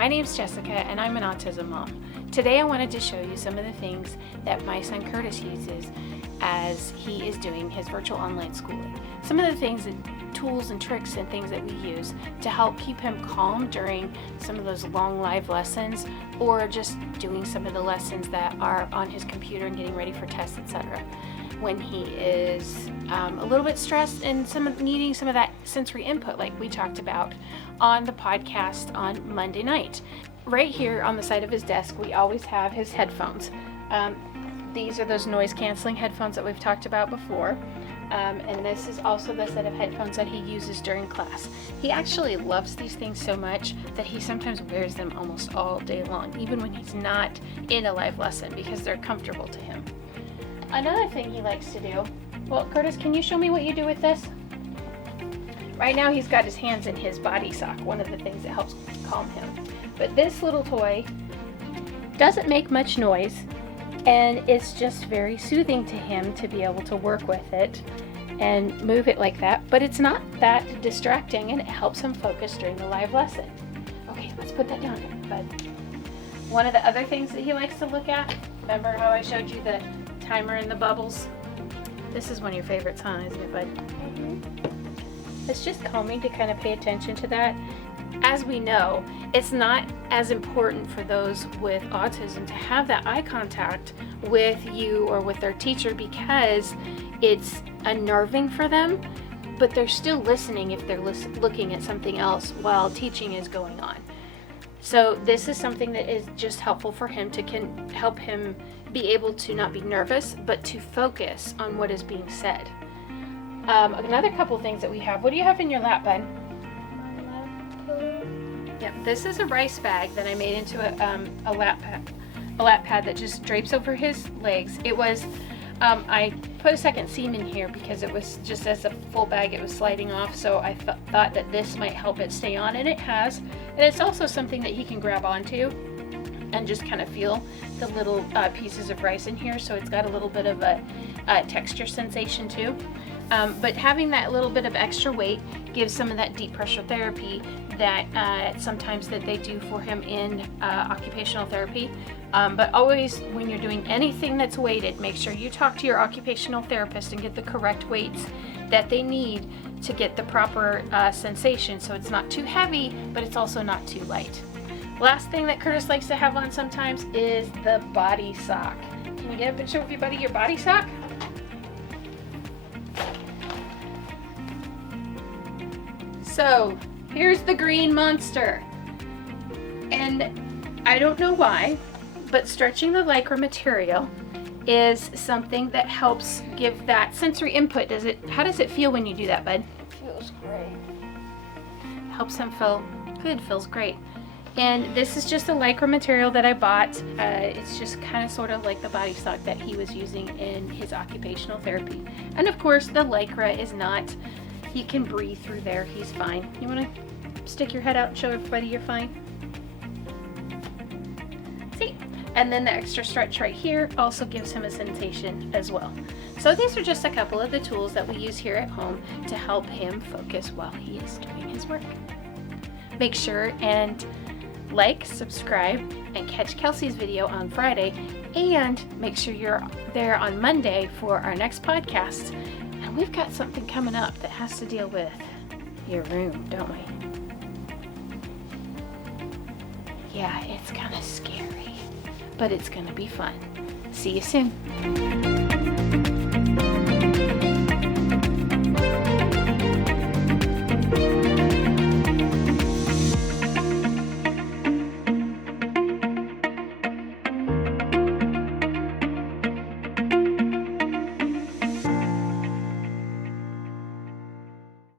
My name's Jessica and I'm an autism mom. Today I wanted to show you some of the things that my son Curtis uses as he is doing his virtual online schooling. Some of the things, tools and tricks and things that we use to help keep him calm during some of those long live lessons, or just doing some of the lessons that are on his computer and getting ready for tests, etc. When he is a little bit stressed and needing some of that sensory input like we talked about on the podcast on Monday night. Right here on the side of his desk we always have his headphones. These are those noise canceling headphones that we've talked about before. And this is also the set of headphones that he uses during class. He actually loves these things so much that he sometimes wears them almost all day long, even when he's not in a live lesson, because they're comfortable to him. Another thing he likes to do, well, Curtis, can you show me what you do with this? Right now he's got his hands in his body sock, one of the things that helps calm him. But this little toy doesn't make much noise, and it's just very soothing to him to be able to work with it and move it like that, but it's not that distracting and it helps him focus during the live lesson. Okay, let's put that down, bud. One of the other things that he likes to look at, remember how I showed you the timer and the bubbles? This is one of your favorites, huh, isn't it, bud? Mm-hmm. It's just calming to kind of pay attention to that. As we know, it's not as important for those with autism to have that eye contact with you or with their teacher because it's unnerving for them, but they're still listening if they're looking at something else while teaching is going on. So this is something that is just helpful for him to help him be able to not be nervous, but to focus on what is being said. Another couple things that we have. What do you have in your lap, bud? Yep, this is a rice bag that I made into a lap pad that just drapes over his legs. It was, I put a second seam in here because it was just as a full bag, it was sliding off, so I thought that this might help it stay on, and it has. And it's also something that he can grab onto and just kind of feel the little pieces of rice in here, so it's got a little bit of a texture sensation too. But having that little bit of extra weight gives some of that deep pressure therapy that sometimes that they do for him in occupational therapy. But always when you're doing anything that's weighted, make sure you talk to your occupational therapist and get the correct weights that they need to get the proper sensation, so it's not too heavy, but it's also not too light. Last thing that Curtis likes to have on sometimes is the body sock. Can you get a picture of your body sock? So here's the green monster, and I don't know why, but stretching the Lycra material is something that helps give that sensory input. How does it feel when you do that, bud? It feels great. Helps him feel good, feels great. And this is just a Lycra material that I bought. It's just kind of sort of like the body sock that he was using in his occupational therapy. And of course the Lycra is not, he can breathe through there, he's fine. You want to stick your head out and show everybody you're fine? See? And then the extra stretch right here also gives him a sensation as well. So these are just a couple of the tools that we use here at home to help him focus while he is doing his work. Make sure and like, subscribe, and catch Kelsey's video on Friday, and make sure you're there on Monday for our next podcast. And we've got something coming up that has to deal with your room, don't we? Yeah, it's kind of scary, but it's going to be fun. See you soon.